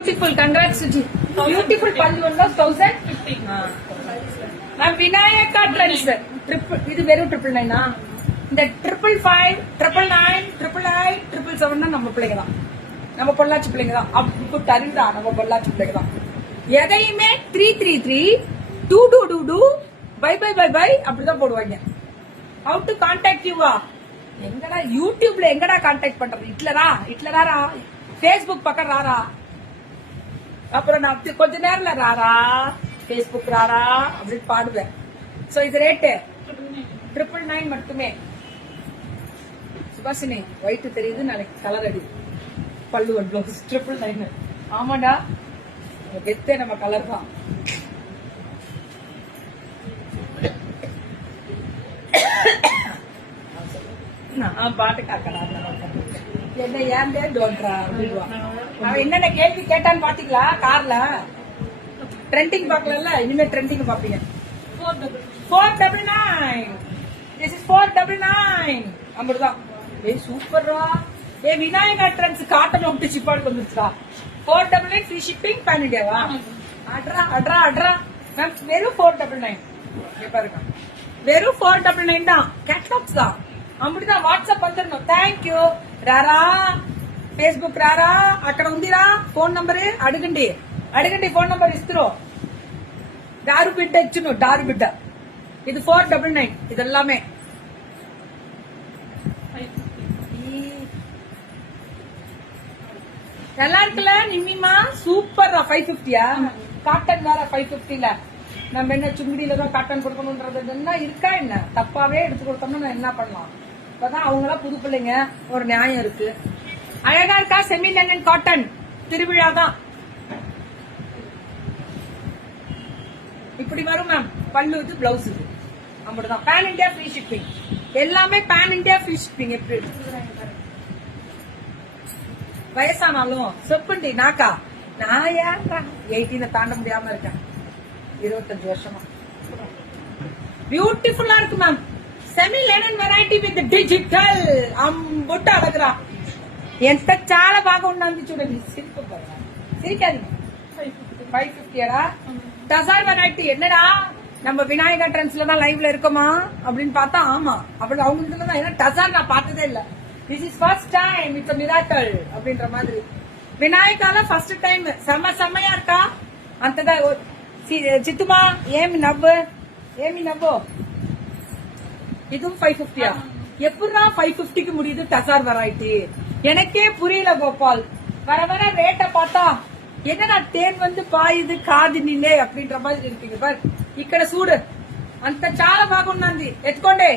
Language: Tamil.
Beautiful, congrats Suji. Beautiful pallu unna 1050. Ma'am Vinayaka trends. இது வெறும் 999 இந்த 555, 999, 999 நம்ம பிள்ளைங்க தான். நம்ம பொள்ளாச்சி பிள்ளைங்க தான். அப்ப தரிதா நம்ம பொள்ளாச்சி பிள்ளைங்க தான். எதையுமே 333 2222 பை அப்படிதான் போடுவாங்க. How to contact you? எங்கடா யூடியூப்ல எங்கடா கான்டாக்ட் பண்றது? இட்லரா Facebook பக்கம் ராரா. அப்புறம் நான் கொஞ்ச நேரம்ல ராரா Facebook ராரா அப்படின்னு பாடுவேன். சோ இது ரேட்டு 999 மட்டுமே. சுபாஷினி ஒயிட் தெரியுது, நாளைக்கு கலர் அடி பல்லு ப்ளவுஸ் 999. ஆமாடா கெத்தே நம்ம கலர் தான். பாட்டு காக்கடா என்ன ஏன்டே டோன்ட்ரா அப்படின்வான். அவன் என்னென்ன கேள்வி கேட்டான்னு பாத்தீங்களா? கார்ல ட்ரெண்டிங் பாக்கல, இனிமே ட்ரெண்டிங் பாப்பீங்க. 499. This is 499. அப்படிதான். ஏய் சூப்பர்ரா. ஏய் விநாயகா ட்ரெண்ட்ஸ் காட்டன் ஒட்டி சிப்பாடு வந்துருச்சா? 499 ஃப்ரீ ஷிப்பிங் பேன் இண்டியாவா? அட்ரா மேம் வெறும் 499. இங்க பாருங்க வெறும் 499 தான். கேட்டலாக்ஸ் தான். அப்படிதான் வாட்ஸ்அப் வந்துடணும். தேங்க்யூ రారా ఫేస్బుక్ రారా అక్కడ ఉందిరా ఫోన్ నంబర్ అడగండి ఫోన్ నంబర్ ఇస్తురు. డారు బిడ్డ ఇచ్చును డారు బిడ్డ. ఇది 499 இதெல்லாமே நல்லா இருக்குல்ல நிம்மிமா? சூப்பரா 550யா? காட்டன் வேற 550ல. நம்ம என்ன சுங்குடியில தான் காட்டன் கொடுக்கணும்ன்றது என்ன இருக்கா? என்ன தப்பாவே எடுத்து கொடுத்தோம்னா நான் என்ன பண்ணலாம்? இப்பதான் அவங்களா புது பிள்ளைங்க, ஒரு நியாயம் இருக்கு. அழகா இருக்கா? செமி லெனன் காட்டன் திருவிழா தான் இப்படி வரும் மேம். பல்லு இது பிளவுஸ் இது அப்படிதான். பேன் இண்டியா ஃப்ரீ ஷிப்பிங், எல்லாமே பேன் இண்டியா ஃப்ரீ ஷிப்பிங். எப்படி வயசானாலும் செப்புண்டி நாக்கா நான் ஏன்டா 18 தாண்ட முடியாம இருக்கேன் 25 வருஷமா. பியூட்டிஃபுல்லா இருக்கு ma'am. Semi linen variety with digital అంబుట్ట అడగరా. ఎంత చాలా బాగా ఉన్నది చూడండి. சிரிக்காதீங்க. 550 டசார் வெரைட்டி. என்னடா நம்ம விநாயகா ட்ரெண்ட்ஸ்ல தான் லைவ்ல இருக்கோமா அப்படின்னு பார்த்தா ஆமா அப்படி அவங்க இதுல தான். ஏன்னா டசார் நான் பார்த்ததே இல்ல. This is first time. It's miracle அப்படின்ற மாதிரி. விநாயகால ஃபர்ஸ்ட் டைம். செம்மையா இருக்கா? అంతగా చిత్తుమా ఏమి నవ్వు இதுவும் 550யா? எப்படா 550க்கு முடியுது டசார் வெரைட்டி? எனக்கே புரியல கோபால். வர ரேட்ட பார்த்தா என்னடா தேன் வந்து பாயுது காது நிலே அப்படின்ற மாதிரி இருக்கீங்க. பாரு ఇక్కడ చూడు అంత చాలా బాగున్నది. ఎత్తుకోండి